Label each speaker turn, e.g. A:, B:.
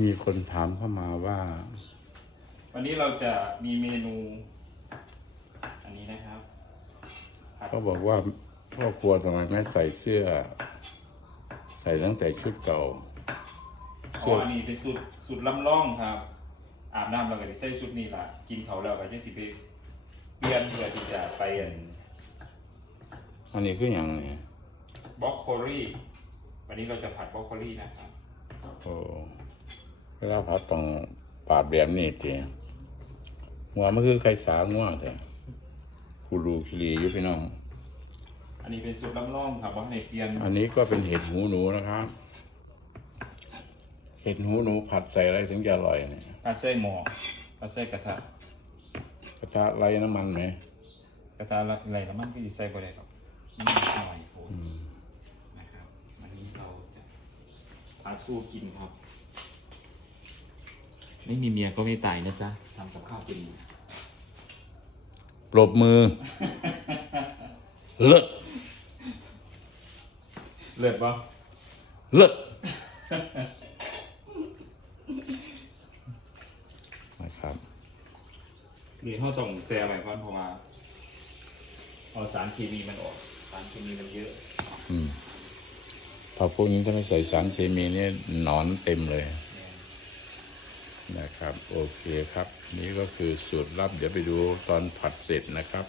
A: มีคนถามเข้ามาว่า
B: วันนี้เราจะมีเมนู อันนี้นะครับผัด
A: เขาบอกว่าพ่อครัวทำไมไม่ใส่เสื้อ ใส่ตั้งแต่ชุดเก่า
B: อ๋ออันนี้เป็นสูตรสูตรลำล่องครับ อาบน้ำเราก็ได้ใส่ชุดนี้ละกินเขาวแล้วก็จะสิไปเรียนเพื่อที่จะไปอัน
A: อันนี้คืออย่างนี้
B: บล็อกโคลี่วันนี้เราจะผัดบล็อกโคลี่นะครับ
A: โอ้ เวลาผัดต้องปาดแบบนี้ทีหัวมันคือไข่สาง่วงแต่คูรูคิรีอยู่พี่น้อง
B: อันนี้เป็นสูตรลำล่องครับว่าในเปลี่ยน
A: อันนี้ก็เป็นเห็ดหูหนูนะครับ เห็ดหูหนูผัดใส่อะไรถึงจะอร่อยเนี่ย
B: ผัดใส่หม้อผัดใส่กระทะ
A: กระทะไร้น้ำมันไหม
B: กระทะละอะไรแล้วมันก็จะใส่ไปได้ครับนิดหน่อยโอ้
A: อืม
B: นะครับวันนี้เราจะพาสู้กินครับ ไม่มีเมียก็ไม่ตายนะจ๊ะทำกับข้าวกิน
A: ปรบมือ เลิศ
B: เลิศปะ
A: เลิศนะครับ
B: นี่เขาต้องแซ่ไว้ก่อนเพราะว่าเอาสารเคมีมันออก สารเคมีมันเยอะ
A: อืมพอพวกนี้ถ้าไม่ใส่สารเคมีเนี่ยหนอนเต็มเลย นะครับ โอเคครับ นี่ก็คือสูตรลับ เดี๋ยวไปดูตอนผัดเสร็จนะครับ